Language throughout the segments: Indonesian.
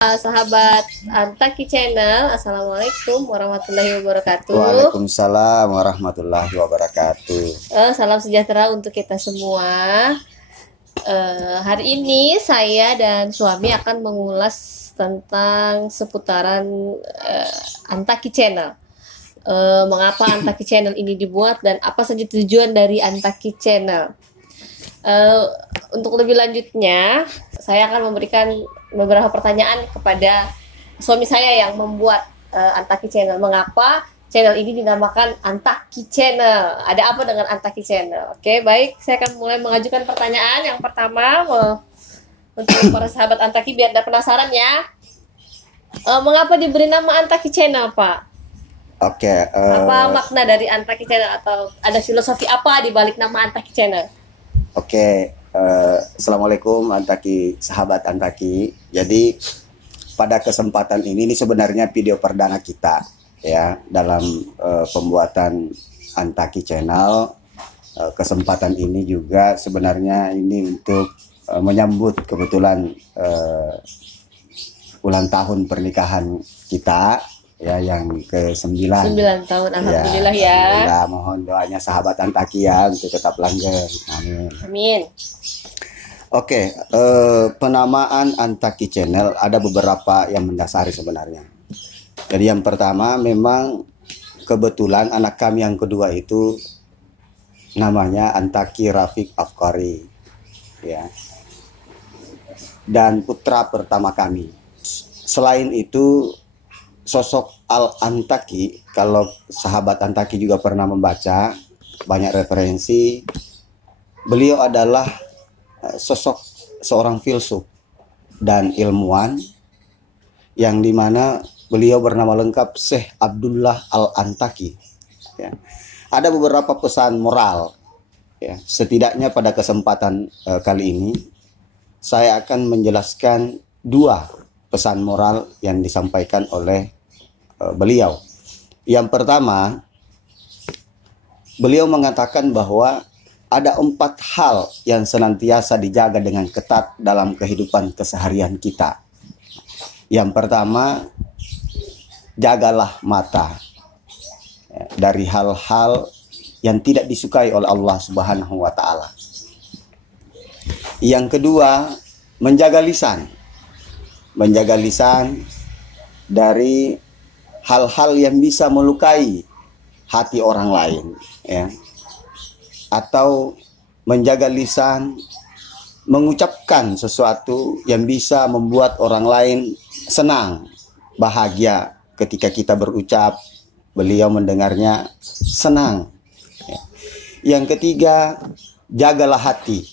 Sahabat Antaki Channel, Assalamualaikum warahmatullahi wabarakatuh. Waalaikumsalam warahmatullahi wabarakatuh. Salam sejahtera untuk kita semua. Hari ini saya dan suami akan mengulas tentang seputaran Antaki Channel. Mengapa Antaki Channel ini dibuat dan apa saja tujuan dari Antaki Channel. Untuk lebih lanjutnya, saya akan memberikan beberapa pertanyaan kepada suami saya yang membuat Antaki Channel. Mengapa channel ini dinamakan Antaki Channel? Ada apa dengan Antaki Channel? Oke, baik. Saya akan mulai mengajukan pertanyaan. Yang pertama, untuk para sahabat Antaki biar ada penasaran ya. Mengapa diberi nama Antaki Channel, Pak? Oke. Apa makna dari Antaki Channel atau ada filosofi apa di balik nama Antaki Channel? Oke. Assalamualaikum Antaki, sahabat Antaki. Jadi pada kesempatan ini sebenarnya video perdana kita ya dalam pembuatan Antaki Channel. Kesempatan ini juga sebenarnya ini untuk menyambut kebetulan ulang tahun pernikahan kita ya yang ke-9. 9 tahun, alhamdulillah ya. Alhamdulillah, mohon doanya sahabat Antaki ya untuk tetap langgeng. Amin. Amin. Oke, penamaan Antaki Channel ada beberapa yang mendasari sebenarnya. Jadi yang pertama memang kebetulan anak kami yang kedua itu namanya Antaki Rafiq Afkari ya. Dan putra pertama kami. Selain itu sosok Al-Antaki, kalau sahabat Antaki juga pernah membaca banyak referensi, beliau adalah sosok seorang filsuf dan ilmuwan yang dimana beliau bernama lengkap Syekh Abdullah Al-Antaki ya. Ada beberapa pesan moral ya. Setidaknya pada kesempatan kali ini saya akan menjelaskan 2 pesan moral yang disampaikan oleh beliau. Yang pertama, beliau mengatakan bahwa ada 4 hal yang senantiasa dijaga dengan ketat dalam kehidupan keseharian kita. Yang pertama, jagalah mata dari hal-hal yang tidak disukai oleh Allah Subhanahu wa Ta'ala. Yang kedua, menjaga lisan. Menjaga lisan dari hal-hal yang bisa melukai hati orang lain ya. Atau menjaga lisan mengucapkan sesuatu yang bisa membuat orang lain senang, bahagia ketika kita berucap, beliau mendengarnya senang ya. Yang ketiga, jagalah hati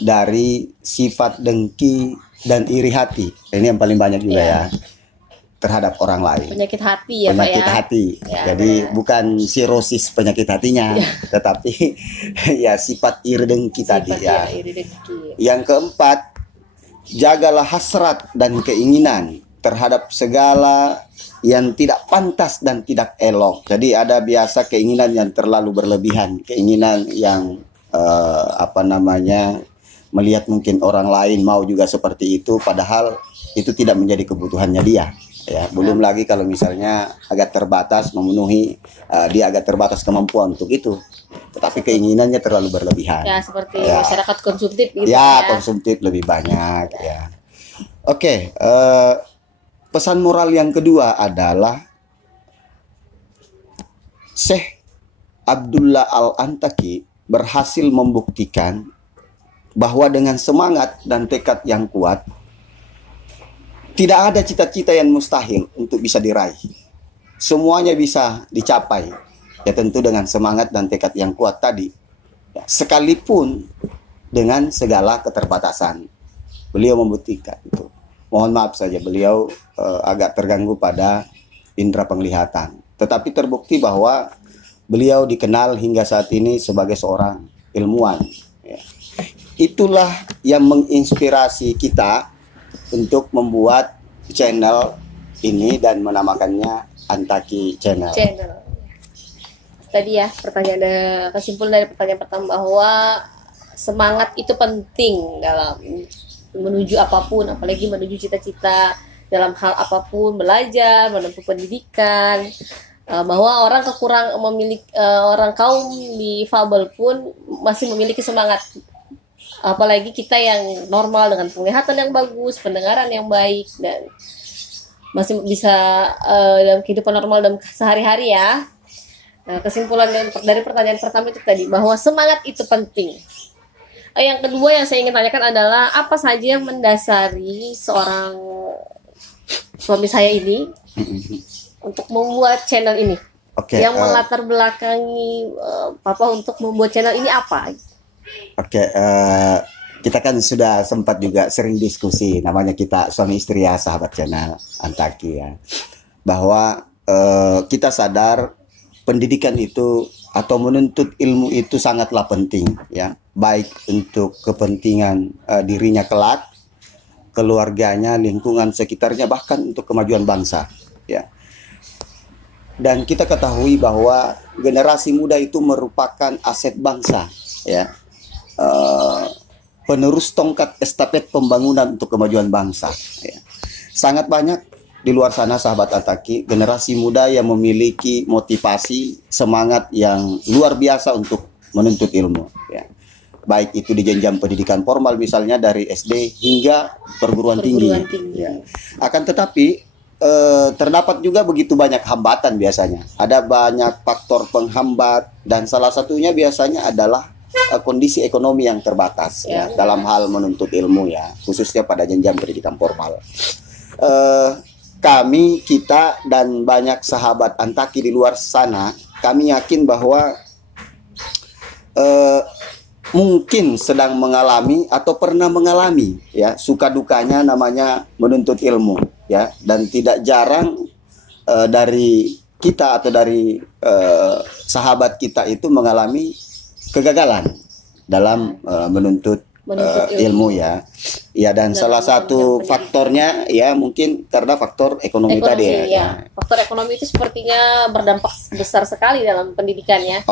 dari sifat dengki dan iri hati. Ini yang paling banyak juga ya terhadap orang lain. Penyakit hati ya, penyakit Pak ya. hati. Ya, jadi benar. Bukan sirosis penyakit hatinya, tetapi ya sifat iri dengki tadi ya. Iri dengki. Yang keempat, jagalah hasrat dan keinginan terhadap segala yang tidak pantas dan tidak elok. Jadi ada biasa keinginan yang terlalu berlebihan, keinginan yang melihat mungkin orang lain mau juga seperti itu, padahal itu tidak menjadi kebutuhannya dia. Ya, belum lagi kalau misalnya agak terbatas memenuhi, dia agak terbatas kemampuan untuk itu, tetapi keinginannya terlalu berlebihan. Ya, seperti masyarakat konsumtif gitu ya. Konsumtif lebih banyak ya. Oke, pesan moral yang kedua adalah Syekh Abdullah Al-Antaki berhasil membuktikan bahwa dengan semangat dan tekad yang kuat, tidak ada cita-cita yang mustahil untuk bisa diraih. Semuanya bisa dicapai. Ya tentu dengan semangat dan tekad yang kuat tadi. Ya, sekalipun dengan segala keterbatasan. Beliau membuktikan itu. Mohon maaf saja beliau agak terganggu pada indera penglihatan. Tetapi terbukti bahwa beliau dikenal hingga saat ini sebagai seorang ilmuwan. Ya. Itulah yang menginspirasi kita untuk membuat channel ini dan menamakannya Antaki Channel. Tadi ya kesimpulan dari pertanyaan pertama bahwa semangat itu penting dalam menuju apapun, apalagi menuju cita-cita dalam hal apapun, belajar, menempuh pendidikan. Bahwa orang orang kaum difabel pun masih memiliki semangat, apalagi kita yang normal dengan penglihatan yang bagus, pendengaran yang baik, dan masih bisa dalam kehidupan normal dalam sehari-hari ya. Nah, kesimpulan dari pertanyaan pertama itu tadi, bahwa semangat itu penting. Yang kedua yang saya ingin tanyakan adalah, apa saja yang mendasari seorang suami saya ini untuk membuat channel ini? Yang melatar belakangi Papa untuk membuat channel ini apa? Kita kan sudah sempat juga sering diskusi, namanya kita suami istri ya, sahabat channel Antaki ya, bahwa kita sadar pendidikan itu atau menuntut ilmu itu sangatlah penting ya, baik untuk kepentingan dirinya kelak, keluarganya, lingkungan sekitarnya, bahkan untuk kemajuan bangsa ya. Dan kita ketahui bahwa generasi muda itu merupakan aset bangsa ya, penerus tongkat estafet pembangunan untuk kemajuan bangsa ya. Sangat banyak di luar sana, sahabat Antaki, generasi muda yang memiliki motivasi, semangat yang luar biasa untuk menuntut ilmu ya. Baik itu di jenjang pendidikan formal misalnya dari SD hingga perguruan tinggi. Ya. Akan tetapi terdapat juga begitu banyak hambatan biasanya. Ada banyak faktor penghambat, dan salah satunya biasanya adalah kondisi ekonomi yang terbatas ya, dalam hal menuntut ilmu ya, khususnya pada jenjang pendidikan formal. Kita dan banyak sahabat Antaki di luar sana, kami yakin bahwa mungkin sedang mengalami atau pernah mengalami ya suka dukanya namanya menuntut ilmu ya, dan tidak jarang dari kita atau dari sahabat kita itu mengalami kegagalan dalam menuntut ilmu ya. Ya, dan salah satu faktornya ya mungkin karena faktor ekonomi tadi ya. Ya. Faktor ekonomi itu sepertinya berdampak besar sekali dalam pendidikannya.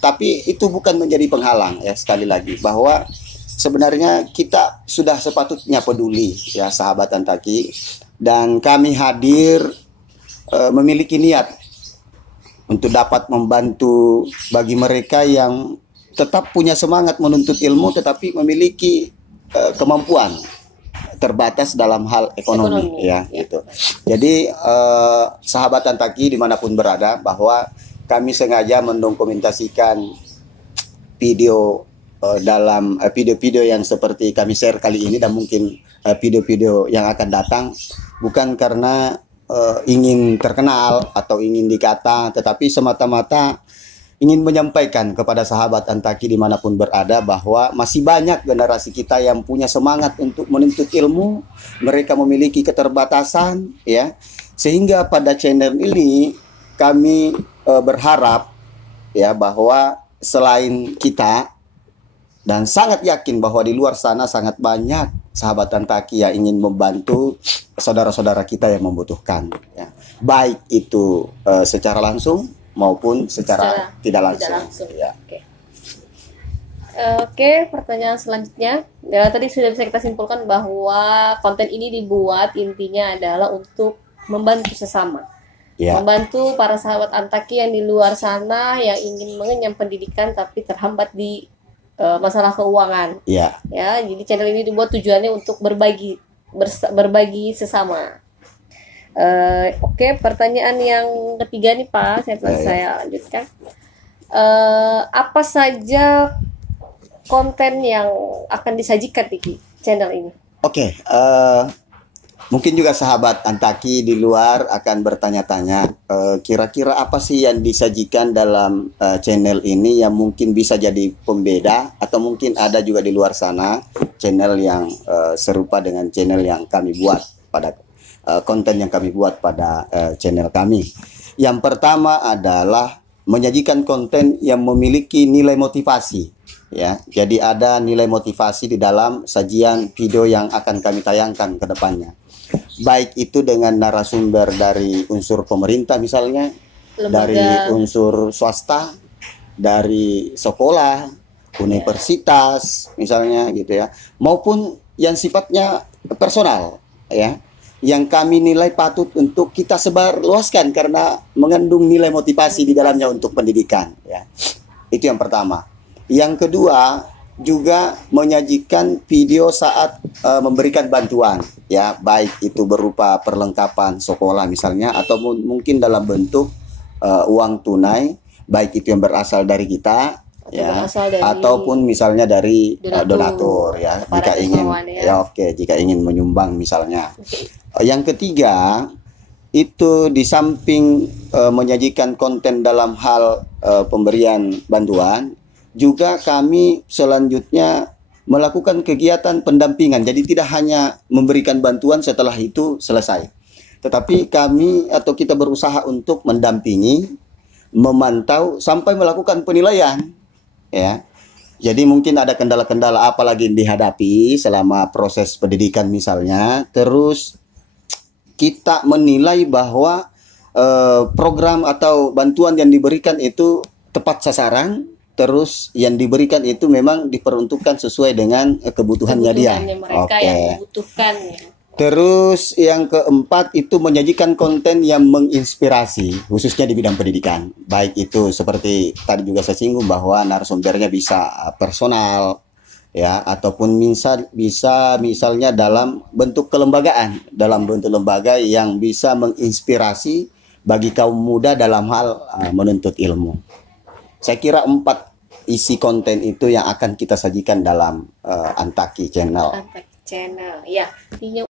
Tapi itu bukan menjadi penghalang ya, sekali lagi bahwa sebenarnya kita sudah sepatutnya peduli ya, sahabat Antaki, dan kami hadir memiliki niat untuk dapat membantu bagi mereka yang tetap punya semangat menuntut ilmu tetapi memiliki kemampuan terbatas dalam hal ekonomi. Ya gitu. Jadi sahabat Antaki dimanapun berada, bahwa kami sengaja mendokumentasikan video dalam video-video yang seperti kami share kali ini, dan mungkin video-video yang akan datang, bukan karena ingin terkenal atau ingin dikata, tetapi semata-mata ingin menyampaikan kepada sahabat Antaki dimanapun berada bahwa masih banyak generasi kita yang punya semangat untuk menuntut ilmu. Mereka memiliki keterbatasan ya, sehingga pada channel ini kami berharap ya bahwa selain kita, dan sangat yakin bahwa di luar sana sangat banyak sahabat Antaki yang ingin membantu saudara-saudara kita yang membutuhkan ya, baik itu secara langsung maupun secara tidak langsung. Ya. Oke, pertanyaan selanjutnya. Ya, tadi sudah bisa kita simpulkan bahwa konten ini dibuat intinya adalah untuk membantu sesama. Ya. Membantu para sahabat Antaki yang di luar sana yang ingin mengenyam pendidikan tapi terhambat di masalah keuangan. Ya, jadi channel ini dibuat tujuannya untuk berbagi sesama. Oke, pertanyaan yang ketiga nih Pak, saya lanjutkan. Apa saja konten yang akan disajikan di channel ini? Mungkin juga sahabat Antaki di luar akan bertanya-tanya, kira-kira apa sih yang disajikan dalam channel ini yang mungkin bisa jadi pembeda, atau mungkin ada juga di luar sana channel yang serupa dengan channel yang kami buat pada konten yang kami buat pada channel kami. Yang pertama adalah menyajikan konten yang memiliki nilai motivasi ya. Jadi ada nilai motivasi di dalam sajian video yang akan kami tayangkan ke depannya. Baik itu dengan narasumber dari unsur pemerintah misalnya, dari unsur swasta, dari sekolah, universitas misalnya gitu ya, maupun yang sifatnya personal, ya, yang kami nilai patut untuk kita sebarluaskan karena mengandung nilai motivasi di dalamnya untuk pendidikan, ya. Itu yang pertama. Yang kedua, juga menyajikan video saat memberikan bantuan, ya, baik itu berupa perlengkapan sekolah misalnya, atau mungkin dalam bentuk uang tunai, baik itu yang berasal dari kita, ya, ataupun misalnya dari donatur, ya, jika ingin, ya, oke, jika ingin menyumbang misalnya. Yang ketiga, itu di samping menyajikan konten dalam hal pemberian bantuan, juga kami selanjutnya melakukan kegiatan pendampingan. Jadi tidak hanya memberikan bantuan setelah itu selesai, tetapi kami atau kita berusaha untuk mendampingi, memantau sampai melakukan penilaian, ya. Jadi mungkin ada kendala-kendala apa lagi yang dihadapi selama proses pendidikan misalnya, terus kita menilai bahwa program atau bantuan yang diberikan itu tepat sasaran, terus yang diberikan itu memang diperuntukkan sesuai dengan kebutuhannya dia. Mereka yang membutuhkan. Terus yang keempat itu menyajikan konten yang menginspirasi, khususnya di bidang pendidikan. Baik itu seperti tadi juga saya singgung bahwa narasumbernya bisa personal, ya, ataupun bisa misalnya dalam bentuk kelembagaan, dalam bentuk lembaga yang bisa menginspirasi bagi kaum muda dalam hal menuntut ilmu. Saya kira 4 isi konten itu yang akan kita sajikan dalam Antaki Channel. Antaki Channel, ya.